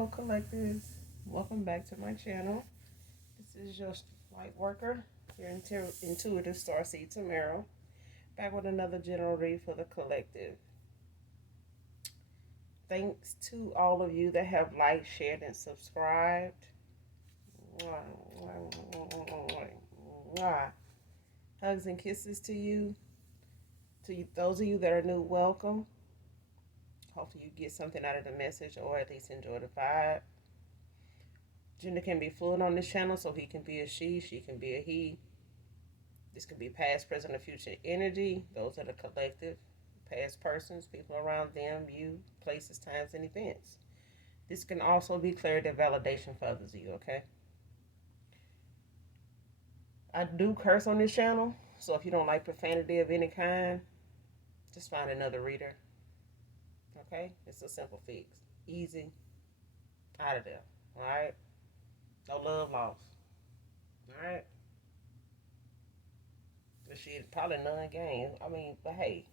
Hello, collectors. Welcome back to my channel. This is your light worker, your intuitive starseed Tamara, back with another general read for the collective. Thanks to all of you that have liked, shared, and subscribed. Hugs and kisses to you. Those of you that are new, welcome. Hopefully, you get something out of the message or at least enjoy the vibe. Gender can be fluid on this channel, so he can be a she can be a he. This can be past, present, or future energy. Those are the collective, past persons, people around them, you, places, times, and events. This can also be clarity and validation for others of you, okay? I do curse on this channel, so if you don't like profanity of any kind, just find another reader, okay? It's a simple fix. Easy, out of there, all right? No love lost, all right? But shit, probably none gain. I mean, but hey,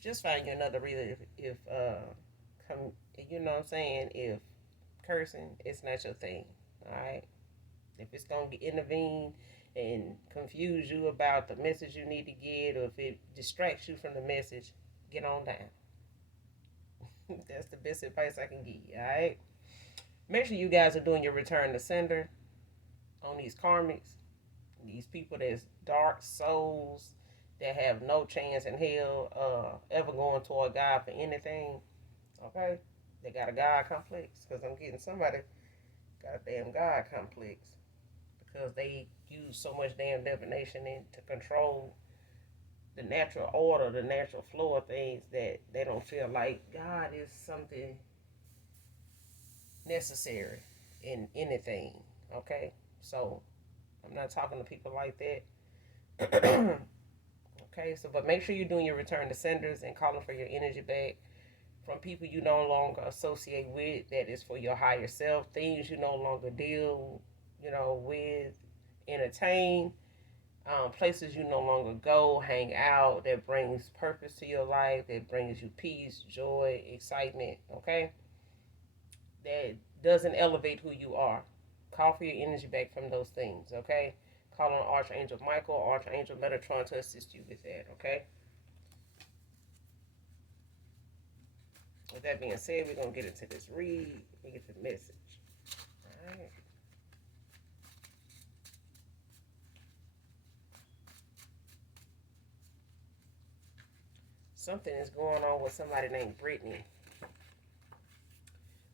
just find you another reason if you know what I'm saying, if cursing it's not your thing. All right, if it's gonna intervene and confuse you about the message you need to get, or if it distracts you from the message, get on down. That's the best advice I can give you. All right, make sure you guys are doing your return to sender on these karmics, these people that's dark souls that have no chance in hell ever going toward God for anything. Okay, they got a God complex, because I'm getting somebody got a damn God complex because they use so much damn divination to control the natural order, the natural flow of things, that they don't feel like God is something necessary in anything. Okay, so I'm not talking to people like that. Okay, so but make sure you're doing your return to senders and calling for your energy back from people you no longer associate with, that is for your higher self, things you no longer deal, with, entertain, places you no longer go, hang out, that brings purpose to your life, that brings you peace, joy, excitement, okay? That doesn't elevate who you are. Call for your energy back from those things, okay? Call on Archangel Michael, Archangel Metatron to assist you with that, okay? With that being said, we're going to get into this read. We get to the message. All right. Something is going on with somebody named Brittany.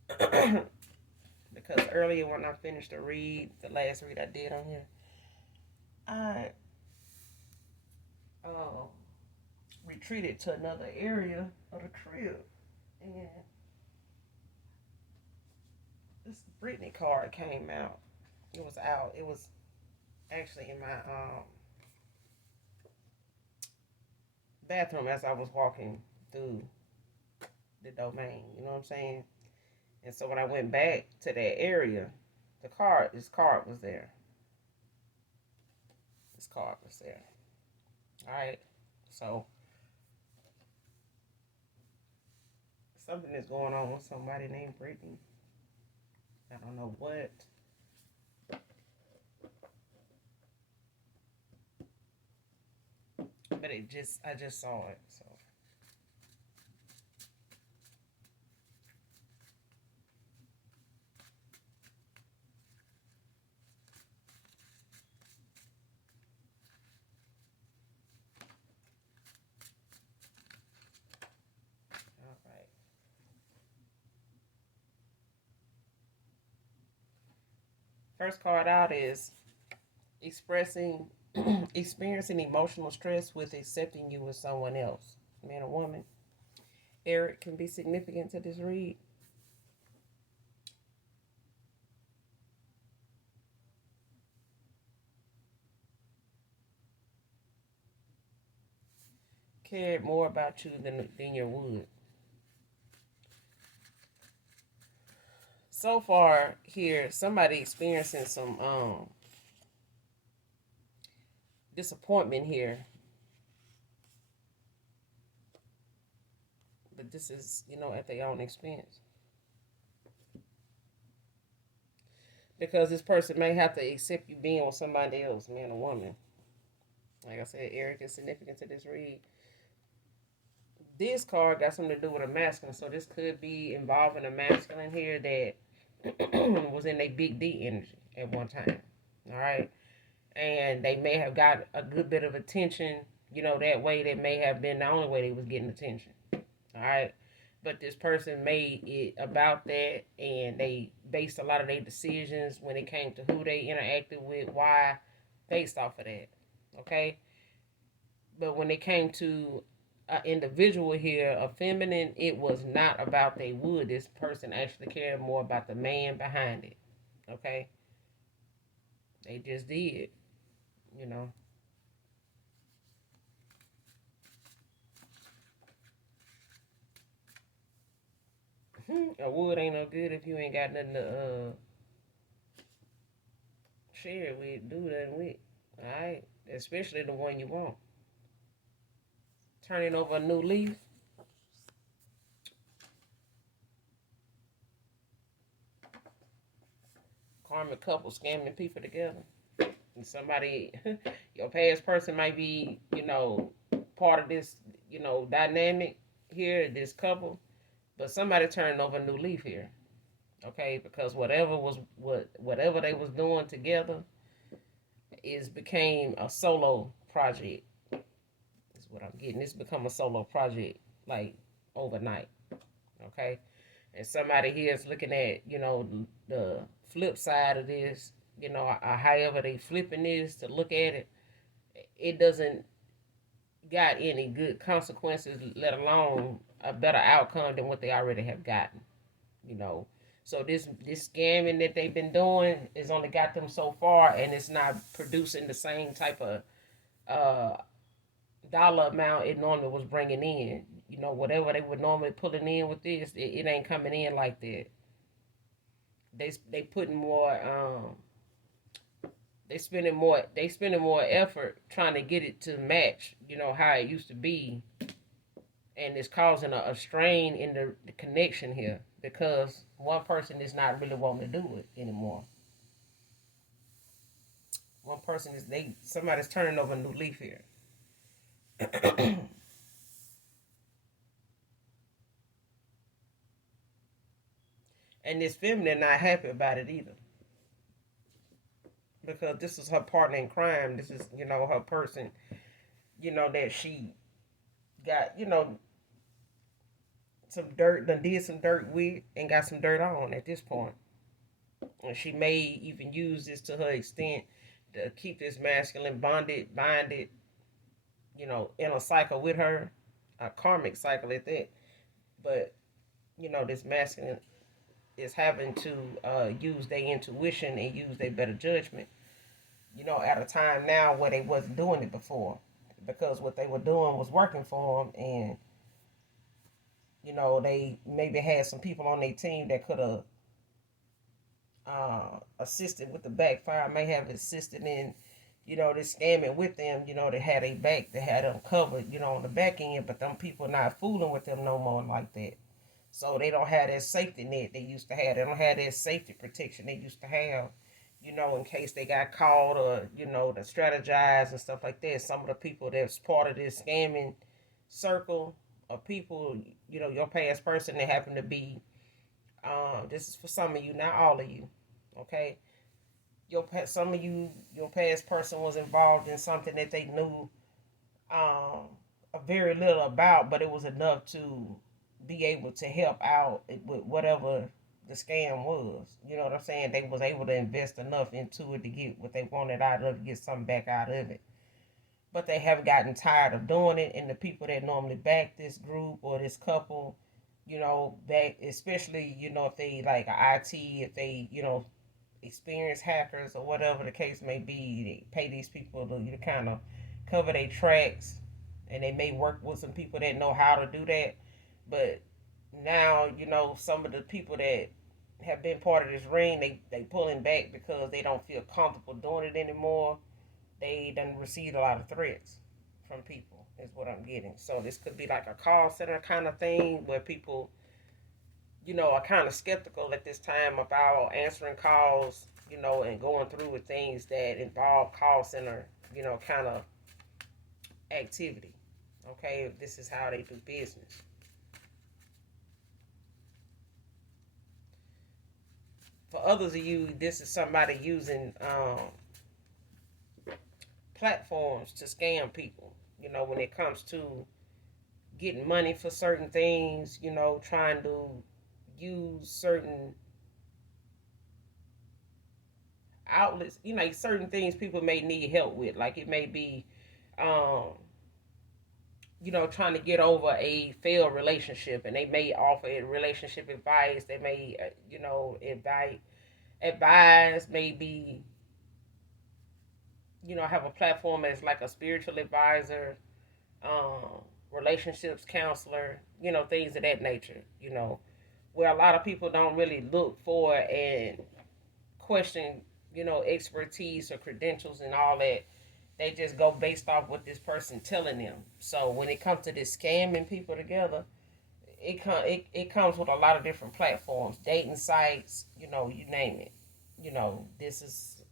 Because earlier when I finished the read, the last read I did on here, I uh, retreated to another area of the crib. And this Brittany card came out. It was out. It was actually in my bathroom as I was walking through the domain. You know what I'm saying? And so when I went back to that area, this card was there. This card was there. All right. So something is going on with somebody named Brittany. I don't know what. But I just saw it. So all right. First card out is expressing experiencing emotional stress with accepting you as someone else. Man or woman. Eric can be significant to this read. Cared more about you than your would. So far here, somebody experiencing some disappointment here. But this is, at their own expense. because this person may have to accept you being with somebody else, man or woman. Like I said, Eric is significant to this read. This card got something to do with a masculine, so this could be involving a masculine here that was in a big D energy at one time. All right, and they may have got a good bit of attention. That way that may have been the only way they was getting attention. All right, but this person made it about that, and they based a lot of their decisions when it came to who they interacted with, why, based off of that. Okay, but when it came to an individual here, a feminine, it was not about they would. This person actually cared more about the man behind it. Okay, they just did. You know, a wood ain't no good if you ain't got nothing to share it with, do nothing with. All right, especially the one you want. Turning over a new leaf. Karmic couple scamming people together. And somebody, your past person might be, part of this, dynamic here, this couple, but somebody turning over a new leaf here. Okay, because whatever they was doing together is became a solo project. Is what I'm getting. It's become a solo project like overnight. Okay, and somebody here is looking at the flip side of this. However they flipping this to look at it, it doesn't got any good consequences, let alone a better outcome than what they already have gotten. You know, so this scamming that they've been doing has only got them so far, and it's not producing the same type of uh, dollar amount it normally was bringing in. Whatever they were normally pulling in with this, it ain't coming in like that. They putting more they spending more effort trying to get it to match how it used to be, and it's causing a strain in the connection here because one person is not really wanting to do it anymore. One person is they somebody's turning over a new leaf here. And this feminine not happy about it either because this is her partner in crime. This is her person that she got some dirt, done did some dirt with, and got some dirt on at this point. And she may even use this to her extent to keep this masculine bonded, in a cycle with her, a karmic cycle at that. But this masculine is having to use their intuition and use their better judgment. At a time now where they wasn't doing it before, because what they were doing was working for them, and they maybe had some people on their team that could have assisted with the backfire, may have assisted in, this scamming with them, they had a back, they had them covered, on the back end, but them people not fooling with them no more like that. So they don't have that safety net they used to have. They don't have that safety protection they used to have, in case they got caught or, to strategize and stuff like that. Some of the people that's part of this scamming circle of people, your past person that happen to be, this is for some of you, not all of you, okay? Some of you, your past person was involved in something that they knew a very little about, but it was enough to be able to help out with whatever the scam was. You know what I'm saying? They was able to invest enough into it to get what they wanted out of it, get something back out of it. But they have gotten tired of doing it, and the people that normally back this group or this couple, back, especially, if they like IT, if they, experienced hackers or whatever the case may be, they pay these people to kind of cover their tracks, and they may work with some people that know how to do that. But now, some of the people that have been part of this ring, they pulling back because they don't feel comfortable doing it anymore. They done received a lot of threats from people, is what I'm getting. So this could be like a call center kind of thing where people, are kind of skeptical at this time about answering calls and going through with things that involve call center, kind of activity. Okay, this is how they do business. For others of you, this is somebody using platforms to scam people. When it comes to getting money for certain things, trying to use certain outlets, like certain things people may need help with. Like it may be, um, trying to get over a failed relationship, and they may offer a relationship advice. They may, advise, maybe, have a platform as like a spiritual advisor, um, relationships counselor, things of that nature, where a lot of people don't really look for and question, expertise or credentials and all that. They just go based off what this person telling them. So when it comes to this scamming people together, it comes with a lot of different platforms, dating sites, you name it. This is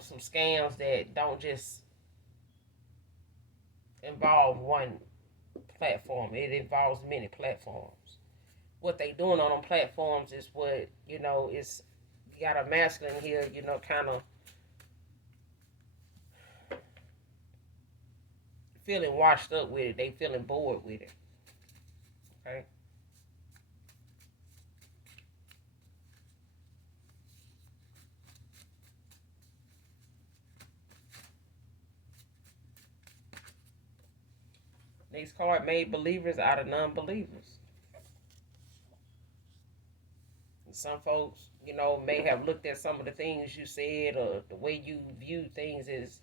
some scams that don't just involve one platform. It involves many platforms. What they doing on them platforms is what is you got a masculine here, kind of feeling washed up with it. They feeling bored with it. Okay. Next card, made believers out of non-believers. Some folks, may have looked at some of the things you said or the way you view things as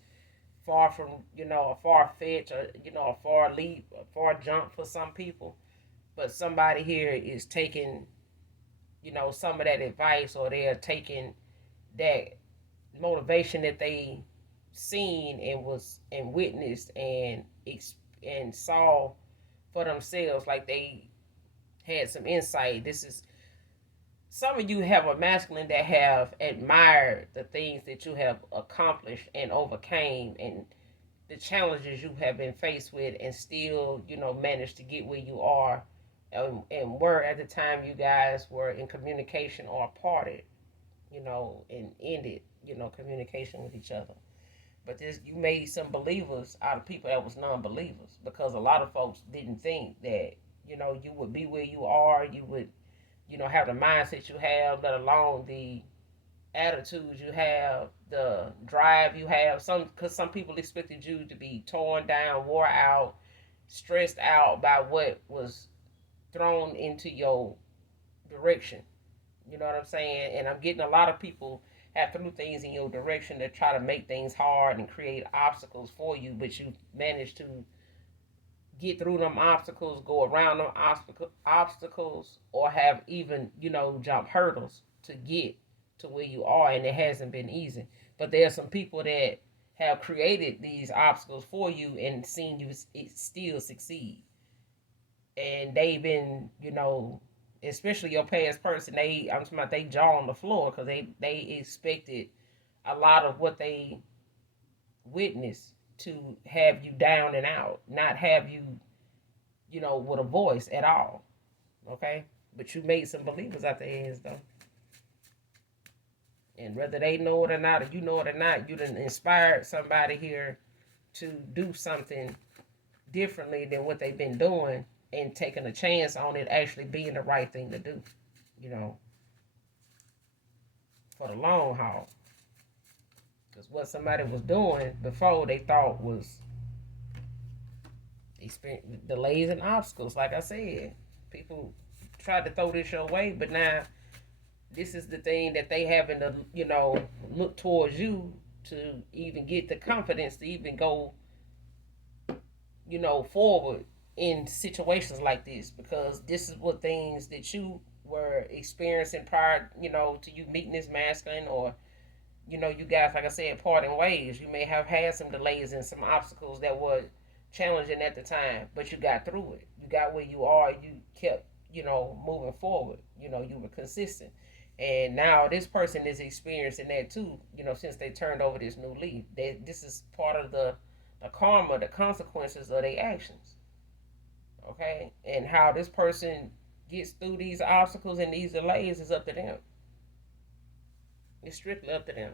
far from, a far fetch or, a far leap, a far jump for some people. But somebody here is taking, some of that advice, or they're taking that motivation that they seen and witnessed and saw for themselves, like they had some insight. This is some of you have a masculine that have admired the things that you have accomplished and overcame, and the challenges you have been faced with, and still managed to get where you are, and were at the time you guys were in communication or parted, and ended communication with each other. But this, you made some believers out of people that was non-believers, because a lot of folks didn't think that you would be where you are. You would have the mindset you have, let alone the attitudes you have, the drive you have. Because some people expected you to be torn down, wore out, stressed out by what was thrown into your direction. You know what I'm saying? And I'm getting a lot of people have threw things in your direction to try to make things hard and create obstacles for you, but you managed to get through them obstacles, go around them obstacles, or have even, jump hurdles to get to where you are, and it hasn't been easy. But there are some people that have created these obstacles for you and seen you still succeed. And they've been, especially your past person, I'm talking about they jaw on the floor because they expected a lot of what they witnessed to have you down and out, not have you, with a voice at all. Okay? But you made some believers out the ends, though. And whether they know it or not, or you know it or not, you done inspired somebody here to do something differently than what they've been doing, and taking a chance on it actually being the right thing to do, you know, for the long haul. Because what somebody was doing before, they thought was delays and obstacles. Like I said, people tried to throw this your way, but now this is the thing that they having to, look towards you to even get the confidence to even go, forward in situations like this, because this is what things that you were experiencing prior, to you meeting this masculine, or you guys, like I said, parting ways. You may have had some delays and some obstacles that were challenging at the time, but you got through it. You got where you are. You kept, moving forward. You were consistent. And now this person is experiencing that too, since they turned over this new leaf. This is part of the karma, the consequences of their actions. Okay? And how this person gets through these obstacles and these delays is up to them. It's strictly up to them.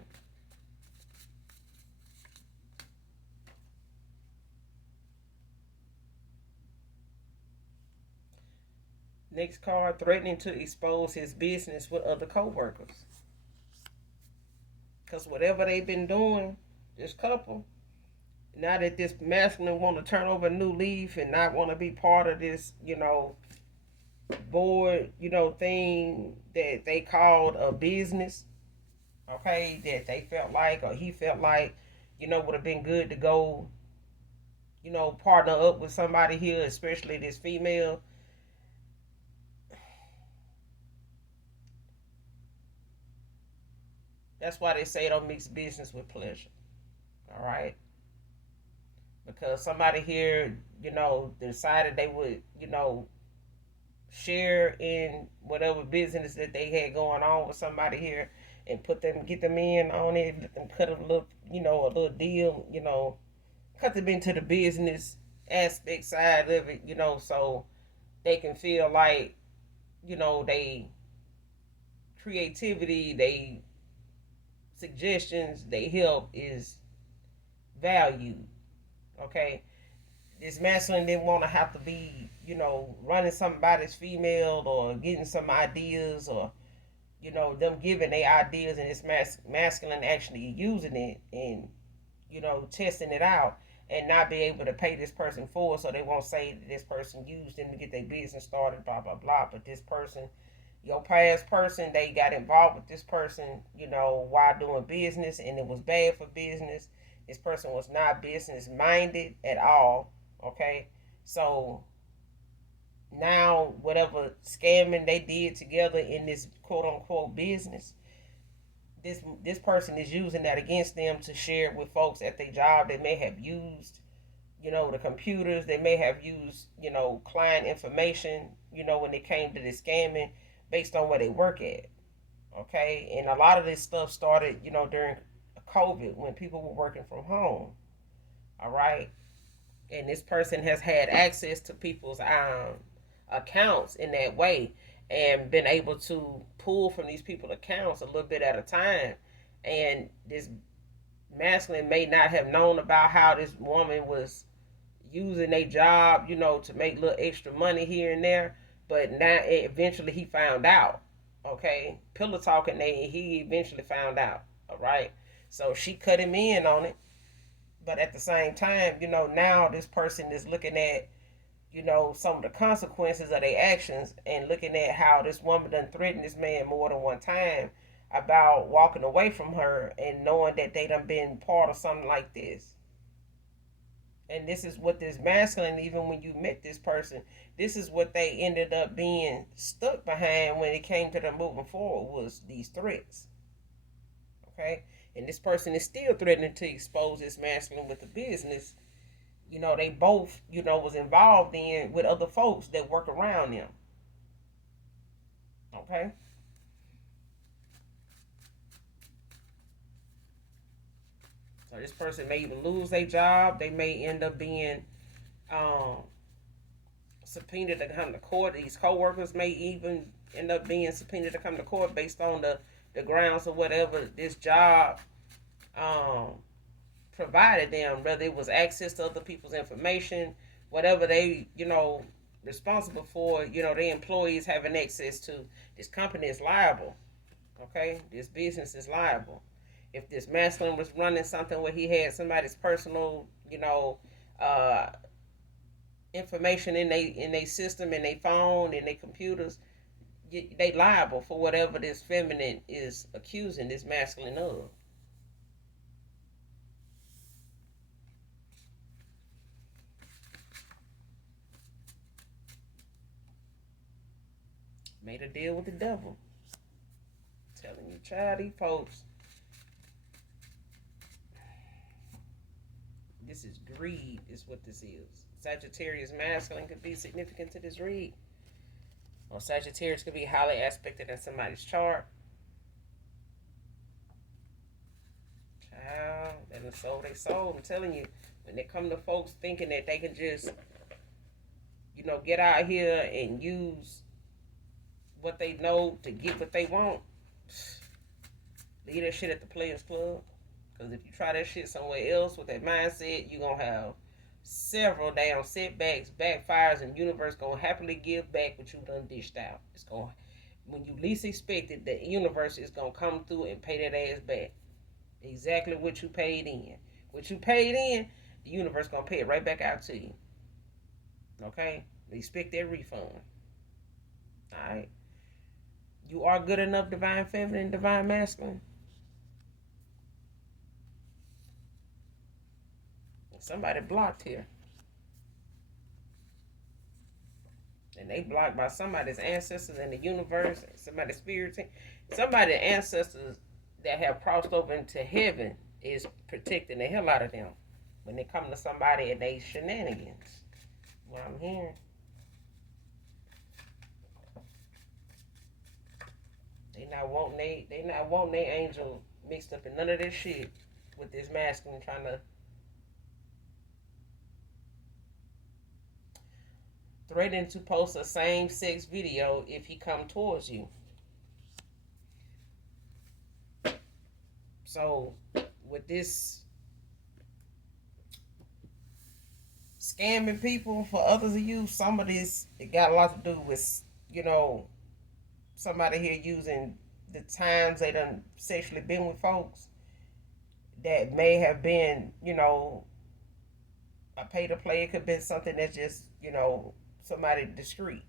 Next card, threatening to expose his business with other co-workers. Because whatever they've been doing, this couple, now that this masculine want to turn over a new leaf and not want to be part of this, board, thing that they called a business, okay, that they felt like, or he felt like, would have been good to go, partner up with somebody here, especially this female. That's why they say don't mix business with pleasure. All right. Because somebody here, decided they would, share in whatever business that they had going on with somebody here and get them in on it, let them cut a little, a little deal, cut them into the business aspect side of it, so they can feel like, they creativity, they suggestions, they help is valued. Okay. This masculine didn't want to have to be, running somebody's female or getting some ideas or, them giving their ideas and this masculine actually using it and, testing it out and not be able to pay this person for it, so they won't say that this person used them to get their business started, blah, blah, blah. But this person, your past person, they got involved with this person, while doing business, and it was bad for business. This person was not business minded at all. Okay. So now whatever scamming they did together in this quote unquote business, this person is using that against them to share it with folks at their job. They may have used, the computers. They may have used, client information, when it came to this scamming based on where they work at. Okay. And a lot of this stuff started, during COVID when people were working from home. All right. And this person has had access to people's accounts in that way and been able to pull from these people's accounts a little bit at a time. And this masculine may not have known about how this woman was using a job, to make a little extra money here and there. But now eventually he found out. Okay, pillow talking, he eventually found out. All right, so she cut him in on it. But at the same time, now this person is looking at, some of the consequences of their actions and looking at how this woman done threatened this man more than one time about walking away from her and knowing that they done been part of something like this. And this is what this masculine, even when you met this person, this is what they ended up being stuck behind when it came to them moving forward, was these threats. Okay? And this person is still threatening to expose this masculine with the business, they both, was involved in with other folks that work around them. Okay? So this person may even lose their job. They may end up being um, subpoenaed to come to court. These co-workers may even end up being subpoenaed to come to court based on the grounds of whatever this job um, provided them, whether it was access to other people's information, whatever they, responsible for, their employees having access to. This company is liable. Okay? This business is liable. If this masculine was running something where he had somebody's personal, uh, information in they system, in their phone, in their computers, they liable for whatever this feminine is accusing this masculine of. Made a deal with the devil. Telling you, child, these folks, this is greed, is what this is. Sagittarius masculine could be significant to this read. Or Sagittarius could be highly aspected in somebody's chart. They done sold their soul. I'm telling you, when they come to folks thinking that they can just, get out here and use what they know to get what they want, leave that shit at the Players Club. Because if you try that shit somewhere else with that mindset, you're going to have several damn setbacks, backfires, and the universe going to happily give back what you done dished out. It's going to, when you least expect it, the universe is going to come through and pay that ass back. Exactly what you paid in. What you paid in, the universe going to pay it right back out to you. Okay? Expect that refund. Alright? You are good enough, divine feminine, divine masculine. Somebody blocked here. And they blocked by somebody's ancestors in the universe, somebody's spirit team. Somebody's ancestors that have crossed over into heaven is protecting the hell out of them when they come to somebody and they shenanigans. What I'm hearing. They not wanting they angel mixed up in none of this shit with this masculine trying to threatening to post a same-sex video if he come towards you. So with this scamming people for others of you, some of this, it got a lot to do with, somebody here using the times they done sexually been with folks that may have been, a pay to play. It could be something that's just, somebody discreet,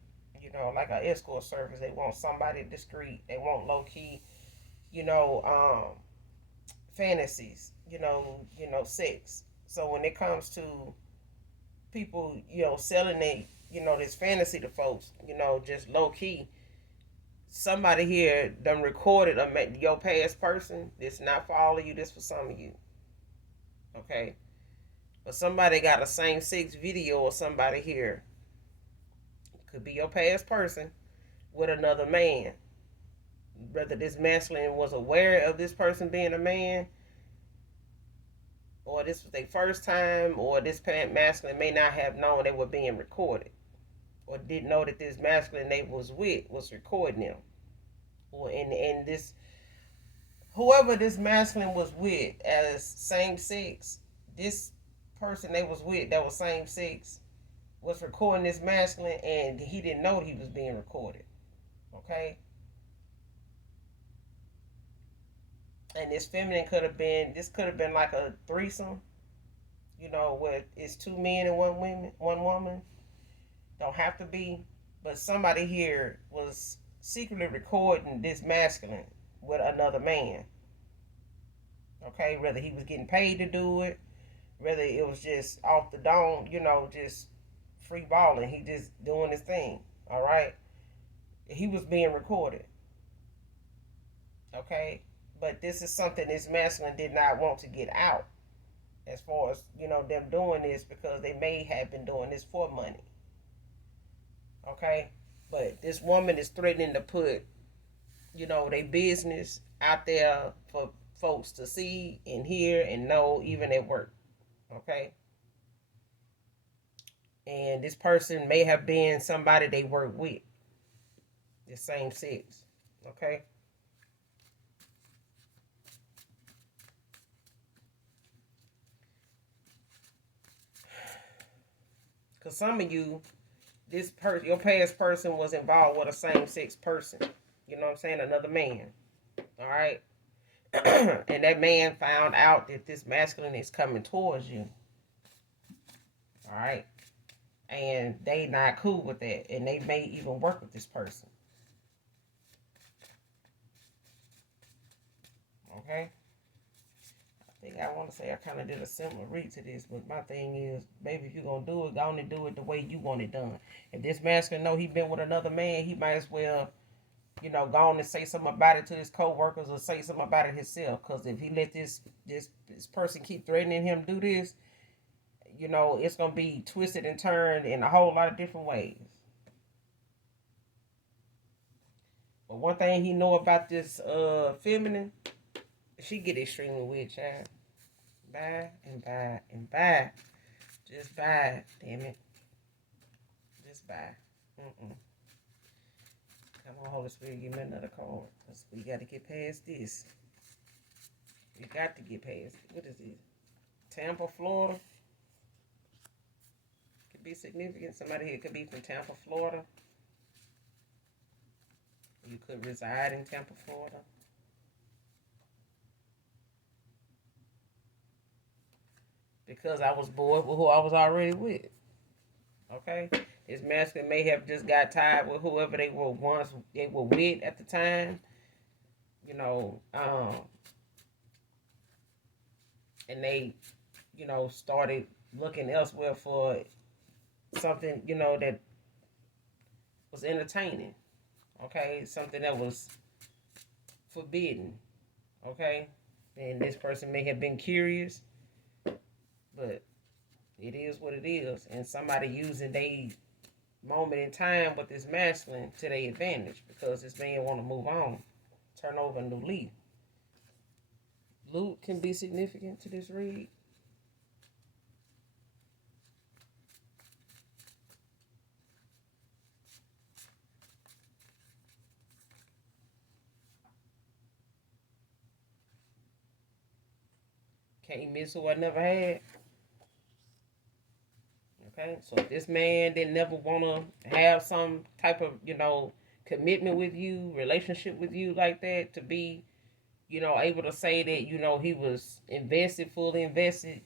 like an escort service. They want somebody discreet. They want low key, fantasies, sex. So when it comes to people, selling this fantasy to folks, just low key, somebody here done recorded your past person. This not for all of you, this for some of you. Okay? But somebody got a same-sex video of somebody here. Could be your past person with another man. Whether this masculine was aware of this person being a man, or this was their first time, or this masculine may not have known they were being recorded, or didn't know that this masculine they was with was recording them. Or in this, whoever this masculine was with as same sex, this person they was with that was same sex was recording this masculine, and he didn't know he was being recorded. Okay? And this feminine could have been like a threesome, where it's two men and one woman. Don't have to be, but somebody here was secretly recording this masculine with another man. Okay, whether he was getting paid to do it, whether it was just off the dome, just free balling. He just doing his thing. All right, he was being recorded. Okay, but this is something this masculine did not want to get out. As far as them doing this, because they may have been doing this for money. Okay, but this woman is threatening to put their business out there for folks to see and hear and know, even at work. Okay, and this person may have been somebody they work with, the same sex. Okay, because some of you, your past person was involved with a same sex person. You know what I'm saying? Another man. All right. And that man found out that this masculine is coming towards you. All right. And they not cool with that. And they may even work with this person. Okay. I think I want to say I kind of did a similar read to this, but my thing is, baby, if you're going to do it, go on and do it the way you want it done. If this masculine know he been with another man, he might as well, go on and say something about it to his co-workers or say something about it himself. Because if he let this person keep threatening him do this, it's going to be twisted and turned in a whole lot of different ways. But one thing he know about this feminine, she get extremely weird, child. Buy and buy and buy. Just buy. Damn it. Just buy. Mm-mm. Come on, Holy Spirit, give me another card. Because we got to get past this. We got to get past it. What is this? Tampa, Florida. Could be significant. Somebody here could be from Tampa, Florida. You could reside in Tampa, Florida. Because I was bored with who I was already with. Okay? This masculine may have just got tired with whoever they were with at the time. You know, and they, started looking elsewhere for something, that was entertaining. Okay? Something that was forbidden. Okay? And this person may have been curious, but it is what it is. And somebody using their moment in time with this masculine to their advantage because this man want to move on, turn over a new leaf. Loot can be significant to this read. Can't miss who I never had. Okay, so if this man didn't never want to have some type of, commitment with you, relationship with you like that, to be, able to say that, he was invested, fully invested,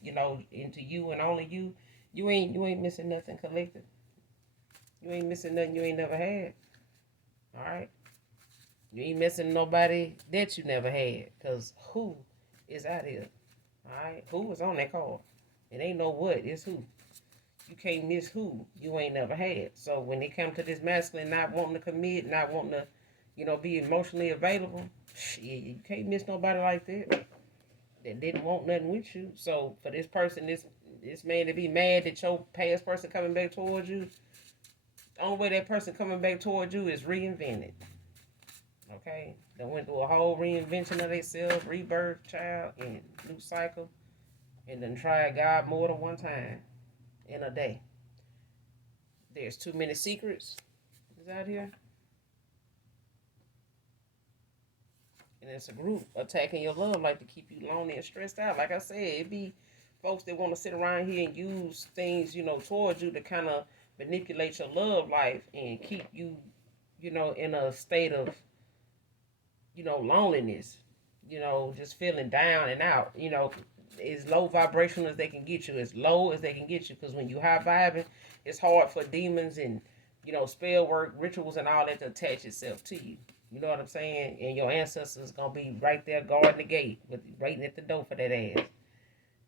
into you and only you, you ain't missing nothing collective. You ain't missing nothing you ain't never had. All right? You ain't missing nobody that you never had. Because who is out here? All right? Who is on that call? It ain't no what, it's who. You can't miss who you ain't never had. So when it comes to this masculine not wanting to commit, not wanting to, be emotionally available, shit, you can't miss nobody like that didn't want nothing with you. So for this person, this man to be mad that your past person coming back towards you, the only way that person coming back towards you is reinvented. Okay? They went through a whole reinvention of themselves, rebirth, child, and new cycle, and then tried God more than one time in a day. There's too many secrets is out here. And it's a group attacking your love like to keep you lonely and stressed out. Like I said, it be folks that want to sit around here and use things, towards you to kind of manipulate your love life and keep you, in a state of, loneliness, just feeling down and out, as low vibrational as they can get you, as low as they can get you. Because when you high vibing, it's hard for demons and, spell work, rituals, and all that to attach itself to you. You know what I'm saying? And your ancestors gonna be right there guarding the gate, waiting at the door for that ass.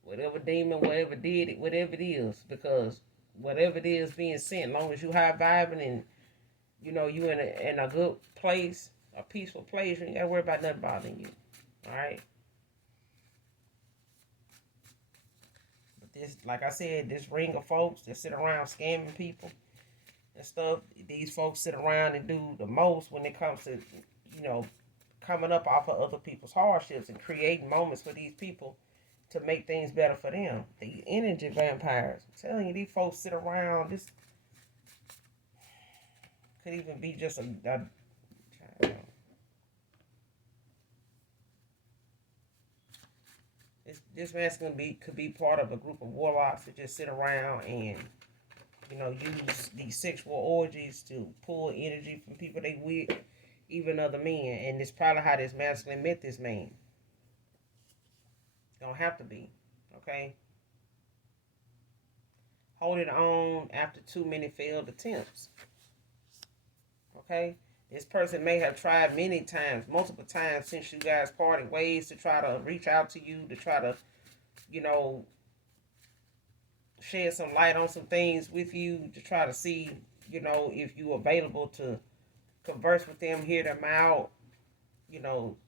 Whatever demon, whatever did it, whatever it is, because whatever it is being sent, as long as you high vibing and you in a good place, a peaceful place, you ain't gotta worry about nothing bothering you. All right. But this, like I said, this ring of folks that sit around scamming people and stuff, these folks sit around and do the most when it comes to, coming up off of other people's hardships and creating moments for these people to make things better for them. The energy vampires. I'm telling you, these folks sit around. This could even be just this man's could be part of a group of warlocks that just sit around and use these sexual orgies to pull energy from people they with, even other men. And it's probably how this masculine met this man. Don't have to be, okay? Holding on after too many failed attempts, okay? This person may have tried many times, multiple times since you guys parted ways to try to reach out to you, to try to, shed some light on some things with you, to try to see, if you're available to converse with them, hear them out,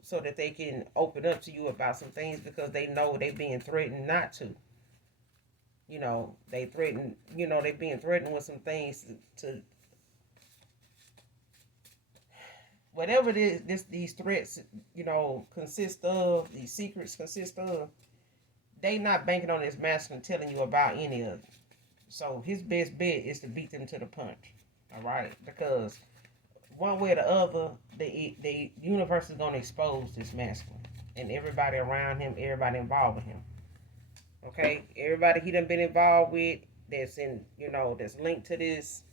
so that they can open up to you about some things because they know they're being threatened not to. They threaten, they being threatened with some things to whatever it is, these threats, consist of, these secrets consist of, they not banking on this masculine telling you about any of it. So his best bet is to beat them to the punch. All right, because one way or the other, the universe is gonna expose this masculine and everybody around him, everybody involved with him. Okay, everybody he done been involved with that's in that's linked to this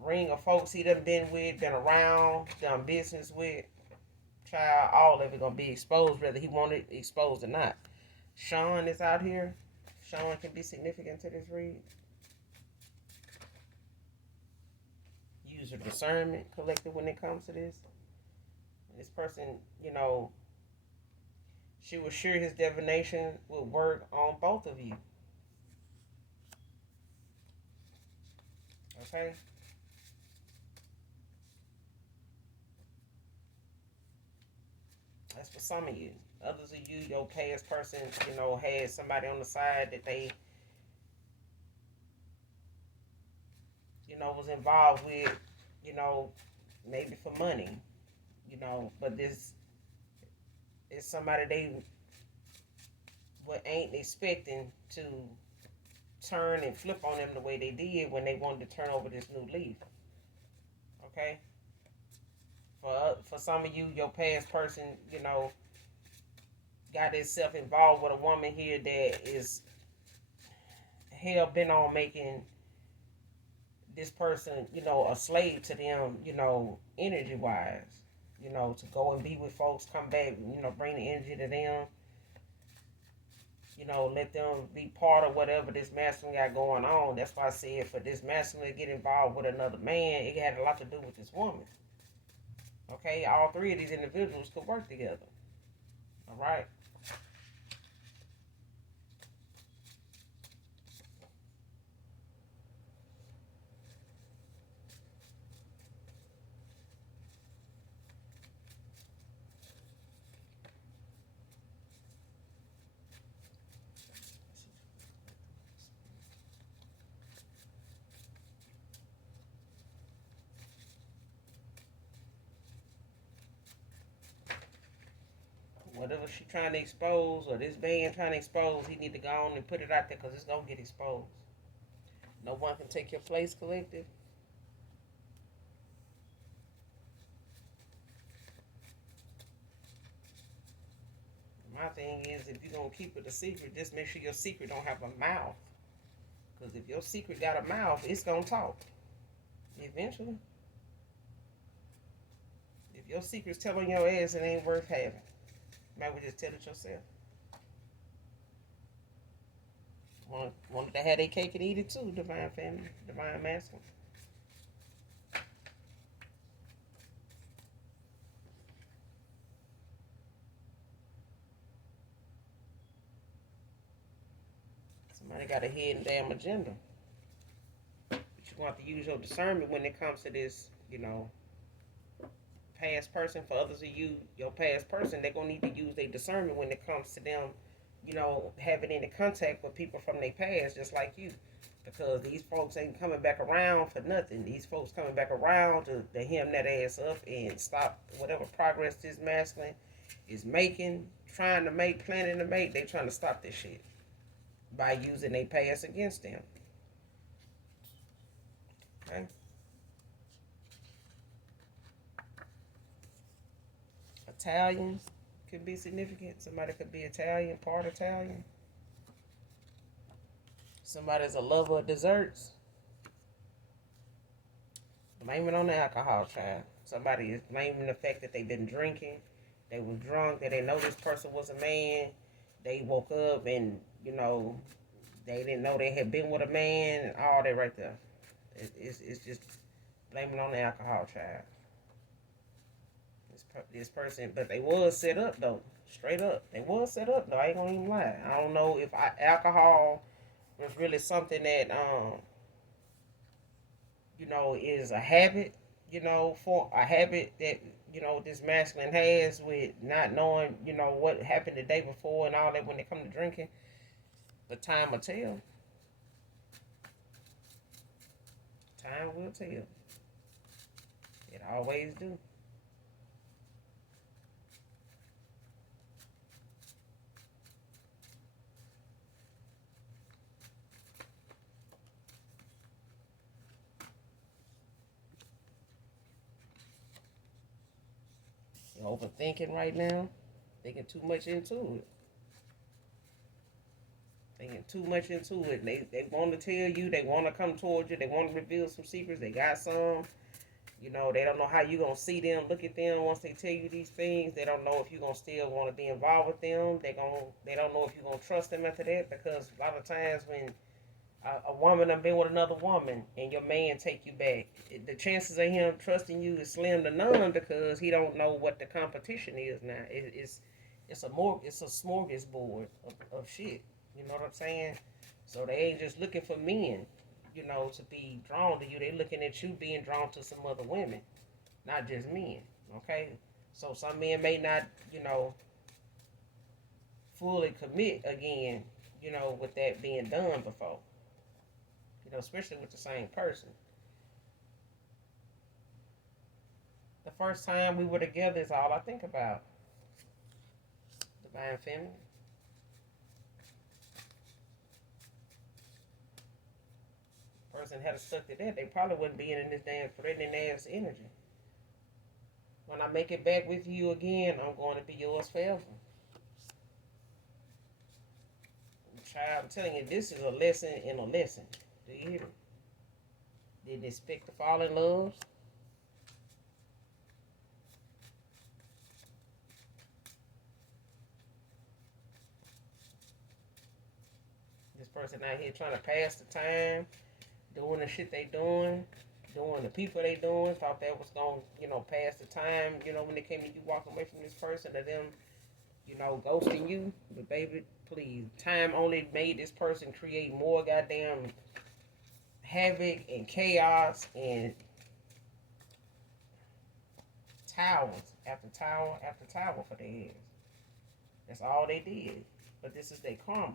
ring of folks he done been with, been around, done business with. Child, all of it gonna be exposed, whether he want it exposed or not. Sean is out here. Sean can be significant to this read. Use your discernment collective when it comes to this. This person, she was sure his divination would work on both of you. Okay? That's for some of you. Others of you, your past person, had somebody on the side that they, was involved with, maybe for money, but this is somebody they ain't expecting to turn and flip on them the way they did when they wanted to turn over this new leaf. Okay? For some of you, your past person, got itself involved with a woman here that is hell bent on making this person, a slave to them, energy wise. To go and be with folks, come back, bring the energy to them. Let them be part of whatever this masculine got going on. That's why I said for this masculine to get involved with another man, it had a lot to do with this woman. Okay, all three of these individuals could work together. All right. Whatever she trying to expose or this man trying to expose, he need to go on and put it out there because it's going to get exposed. No one can take your place, collective. My thing is, if you're going to keep it a secret, just make sure your secret don't have a mouth. Because if your secret got a mouth, it's going to talk. Eventually. If your secret's telling your ass, it ain't worth having. Might well just tell it yourself. Wanted to have their cake and eat it too, divine family, divine masculine. Somebody got a hidden damn agenda. But you want to use your discernment when it comes to this, past person. For others of you, your past person, they're going to need to use their discernment when it comes to them, having any contact with people from their past, just like you. Because these folks ain't coming back around for nothing. These folks coming back around to hem that ass up and stop whatever progress this masculine is making, trying to make, planning to make. They trying to stop this shit by using their past against them. Okay? Italian could be significant. Somebody could be Italian, part Italian. Somebody's a lover of desserts. Blame it on the alcohol, child. Somebody is blaming the fact that they've been drinking. They was drunk. They didn't know this person was a man. They woke up and, they didn't know they had been with a man and all that right there. It's just blaming on the alcohol, child. This person, but they was set up though. Straight up. They was set up though. I ain't gonna even lie. I don't know if alcohol was really something that is a habit, for a habit that, this masculine has with not knowing, what happened the day before and all that when they come to drinking. The time will tell. Time will tell. It always do. You're overthinking right now, thinking too much into it. Thinking too much into it. They want to tell you, they want to come towards you, they want to reveal some secrets, they got some. You know, they don't know how you gonna see them, look at them once they tell you these things. They don't know if you gonna still want to be involved with them. They don't know if you gonna trust them after that, because a lot of times when a woman done been with another woman and your man take you back, the chances of him trusting you is slim to none, because he don't know what the competition is now. It's a smorgasbord of shit. You know what I'm saying? So they ain't just looking for men, to be drawn to you. They looking at you being drawn to some other women, not just men. Okay? So some men may not, you know, fully commit again, with that being done before. Especially with the same person. The first time we were together is all I think about. Divine feminine. Person had stuck to that, they probably wouldn't be in this damn threatening ass energy. When I make it back with you again, I'm going to be yours forever. Child, I'm telling you, this is a lesson in a lesson. Do you hear me? Didn't expect to fall in love. This person out here trying to pass the time, doing the shit they doing the people they doing. Thought that was going, pass the time. When they came to you walking away from this person, to them, ghosting you. But baby, please, time only made this person create more goddamn havoc and chaos and towers after tower after tower for their heads. That's all they did. But this is their karma.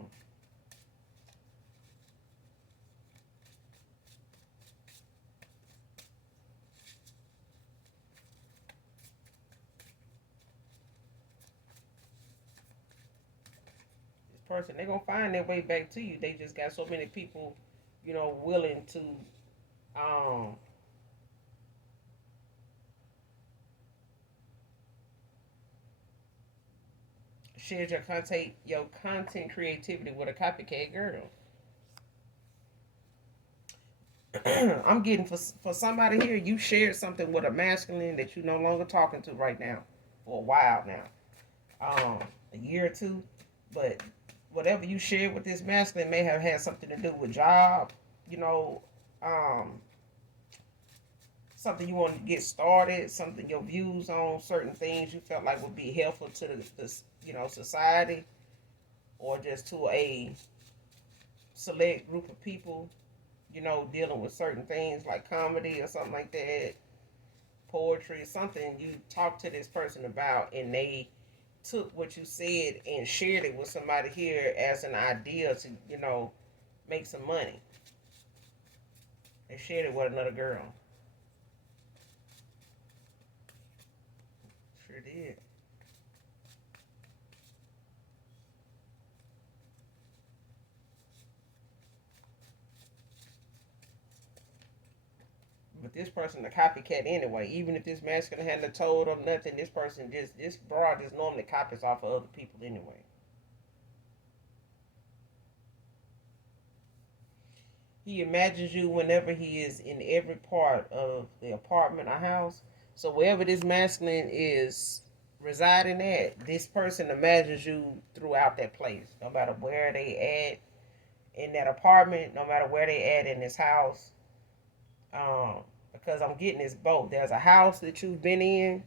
This person, they're gonna find their way back to you. They just got so many people, willing to um share your content creativity with a copycat girl. I'm getting for somebody here. You shared something with a masculine that you no longer talking to right now, for a while now, a year or two, but whatever you shared with this masculine may have had something to do with job, you know, um, something you wanted to get started, something your views on certain things you felt like would be helpful to the society, or just to a select group of people, dealing with certain things like comedy or something like that, poetry, something you talked to this person about, and they took what you said and shared it with somebody here as an idea to, make some money. They shared it with another girl. Sure did. But this person a copycat anyway. Even if this masculine hadn't told them nothing, this broad just normally copies off of other people anyway. He imagines you whenever he is in every part of the apartment or house. So wherever this masculine is residing at, this person imagines you throughout that place. No matter where they at in that apartment, no matter where they at in this house. Because I'm getting this both. There's a house that you've been in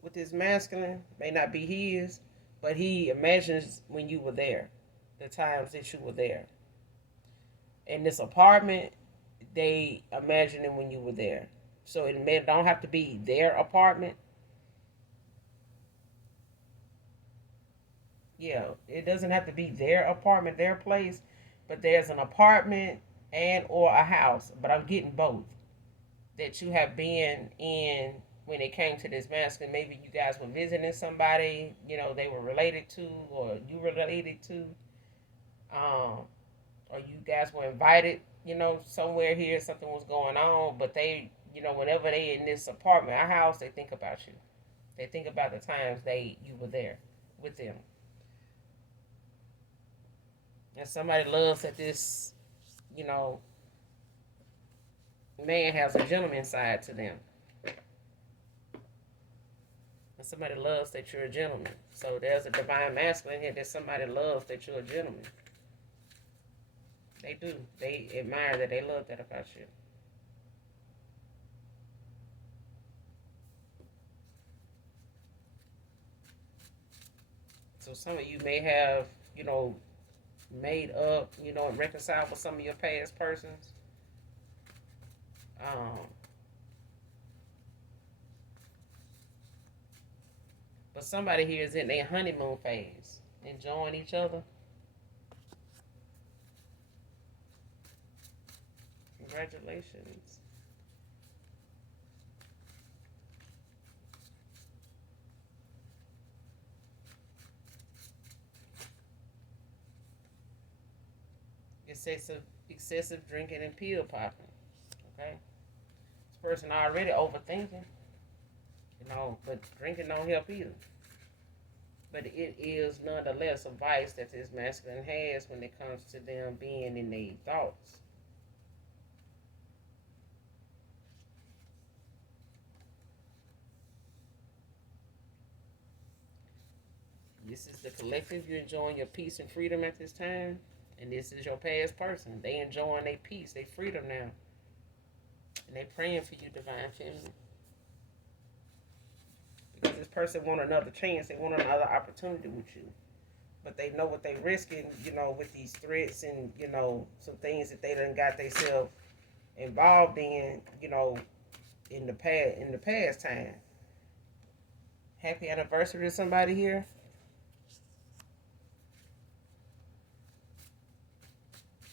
with this masculine, may not be his, but he imagines when you were there, the times that you were there. In this apartment, they imagine it when you were there. So don't have to be their apartment. Yeah, it doesn't have to be their apartment, their place, but there's an apartment and or a house. But I'm getting both that you have been in when it came to this masculine. Maybe you guys were visiting somebody, they were related to, or you were related to, um, or you guys were invited, somewhere here, something was going on, but they, whenever they in this apartment, a house, they think about you. They think about the times you were there with them. And somebody loves that this, you know, man has a gentleman side to them. And somebody loves that you're a gentleman. So there's a divine masculine here that somebody loves that you're a gentleman. They do. They admire that. They love that about you. So some of you may have, you know, made up, and reconciled with some of your past persons. Um, but somebody here is in their honeymoon phase, enjoying each other. Congratulations. Excessive drinking and pill popping. Okay, this person already overthinking. But drinking don't help either. But it is nonetheless a vice that this masculine has when it comes to them being in their thoughts. This is the collective. You're enjoying your peace and freedom at this time. And this is your past person. They enjoying their peace, their freedom now. And they praying for you, divine feminine. Because this person want another chance. They want another opportunity with you. But they know what they risking, with these threats and, some things that they done got themselves involved in the past time. Happy anniversary to somebody here.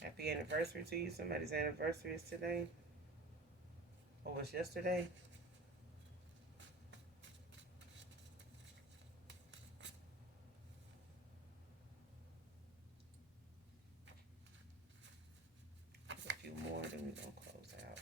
Happy anniversary to you. Somebody's anniversary is today. Or was yesterday. A few more, then we're going to close out.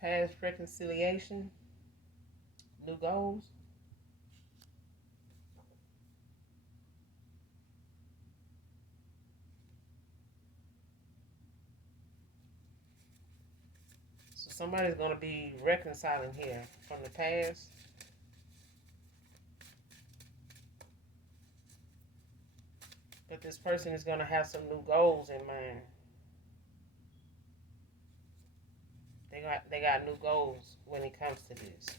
Past reconciliation, new goals. So somebody's going to be reconciling here from the past. But this person is going to have some new goals in mind. They got new goals when it comes to this.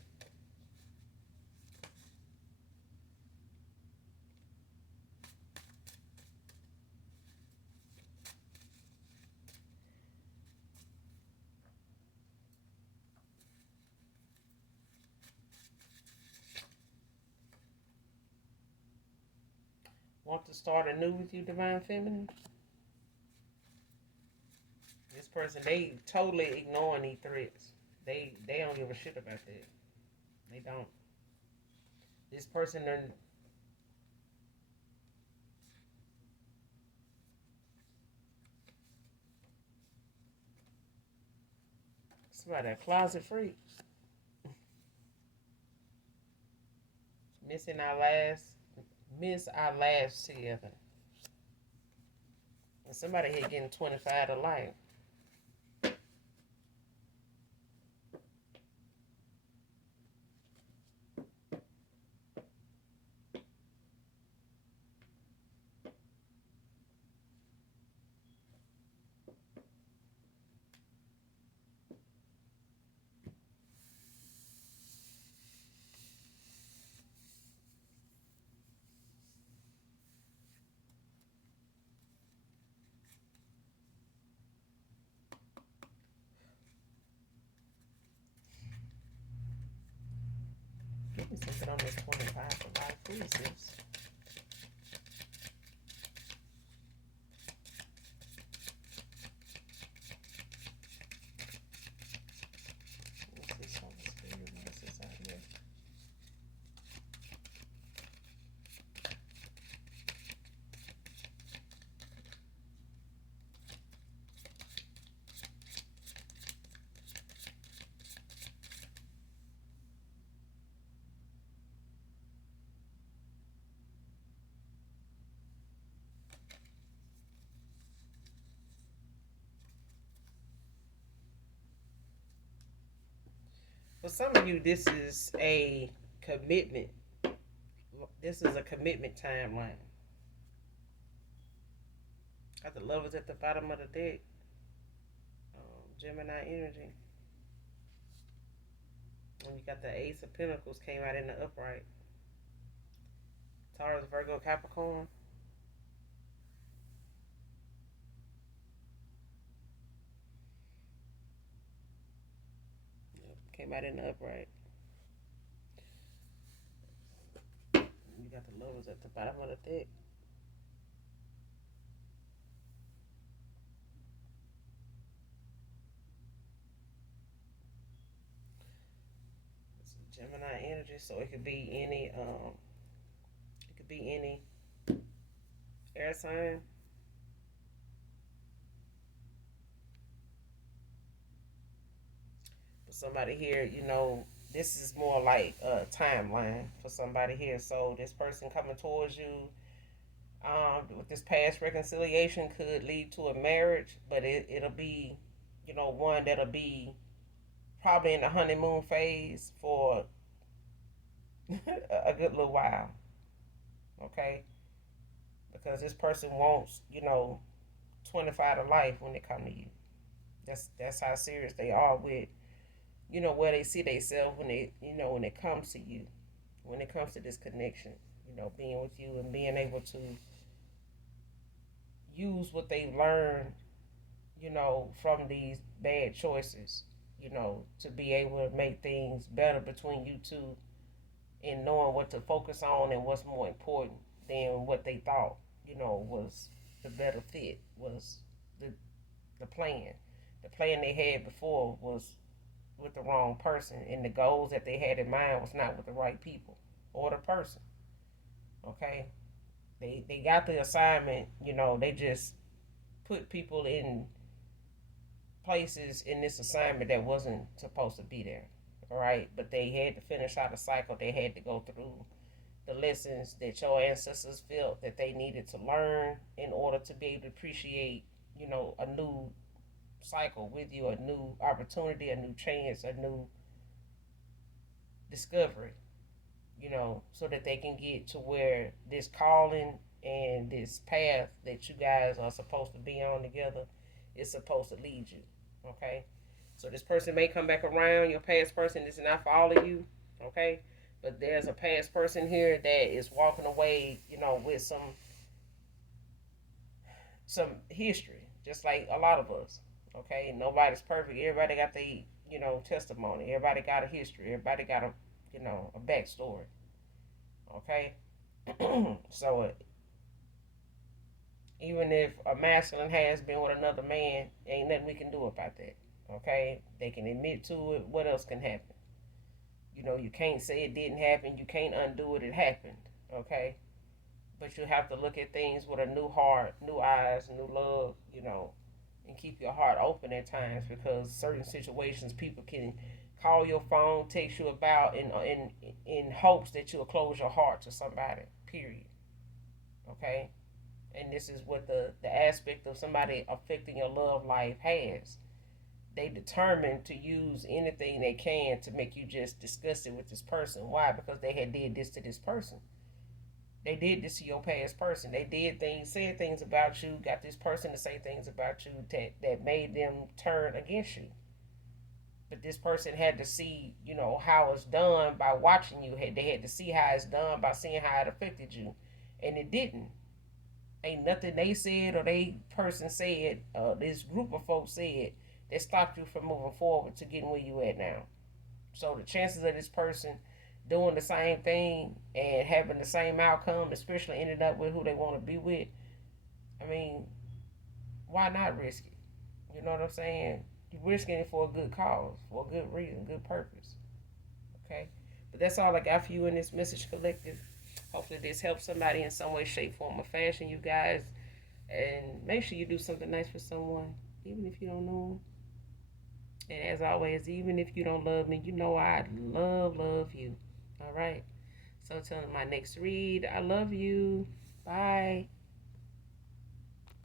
Want to start anew with you, divine feminine? This person, they totally ignoring these threats. They don't give a shit about that. They don't. This person done. Somebody a closet freak. Missing our last Miss our last together. Somebody here getting 25 to life. Give me something on this 25 to life. Who is this? What's this on the screen? What's this out here? For some of you, this is a commitment. This is a commitment timeline. Got the lovers at the bottom of the deck. Gemini energy. And you got the Ace of Pentacles came out in the upright. Taurus, Virgo, Capricorn. Yep, came out in the upright. You got the lovers at the bottom of the deck. It's Gemini energy, so it could be any air sign. For somebody here, this is more like a timeline for somebody here. So this person coming towards you with this past reconciliation could lead to a marriage, but it'll be, one that'll be probably in the honeymoon phase for a good little while. Okay, because this person wants, 25 to life when they come to you. That's how serious they are with, where they see themselves when when it comes to you, when it comes to this connection, being with you and being able to use what they've learned, from these bad choices, to be able to make things better between you two and knowing what to focus on and what's more important than what they thought, was the better fit, was the the plan. The plan they had before was with the wrong person, and the goals that they had in mind was not with the right people or the person. Okay, they got the assignment. They just put people in places in this assignment that wasn't supposed to be there. All right, but they had to finish out a cycle. They had to go through the lessons that your ancestors felt that they needed to learn in order to be able to appreciate, a new cycle with you, a new opportunity, a new chance, a new discovery, so that they can get to where this calling and this path that you guys are supposed to be on together is supposed to lead you. Okay? So this person may come back around. Your past person is not for all of you. Okay? But there's a past person here that is walking away, with some history, just like a lot of us. Okay? Nobody's perfect. Everybody got the, testimony. Everybody got a history. Everybody got a backstory. Okay? So even if a masculine has been with another man, ain't nothing we can do about that. Okay? They can admit to it. What else can happen? You can't say it didn't happen. You can't undo it. It happened. Okay? But you have to look at things with a new heart, new eyes, new love, and keep your heart open at times, because certain situations people can call your phone, text you about in hopes that you'll close your heart to somebody. Period. Okay? And this is what the aspect of somebody affecting your love life has. They determined to use anything they can to make you just disgusted with this person. Why? Because they had did this to this person. They did this to your past person. They did things, said things about you, got this person to say things about you that made them turn against you. But this person had to see, how it's done by watching you. They had to see how it's done by seeing how it affected you, and it didn't. Ain't nothing they said or they person said, this group of folks said, that stopped you from moving forward to getting where you at now. So the chances of this person doing the same thing and having the same outcome, especially ending up with who they want to be with, I mean, why not risk it? You know what I'm saying? You're risking it for a good cause, for a good reason, good purpose. Okay? But that's all I got for you in this message collective. Hopefully this helps somebody in some way, shape, form, or fashion, you guys. And make sure you do something nice for someone, even if you don't know them. And as always, even if you don't love me, you know I love you. All right? So until my next read, I love you. Bye.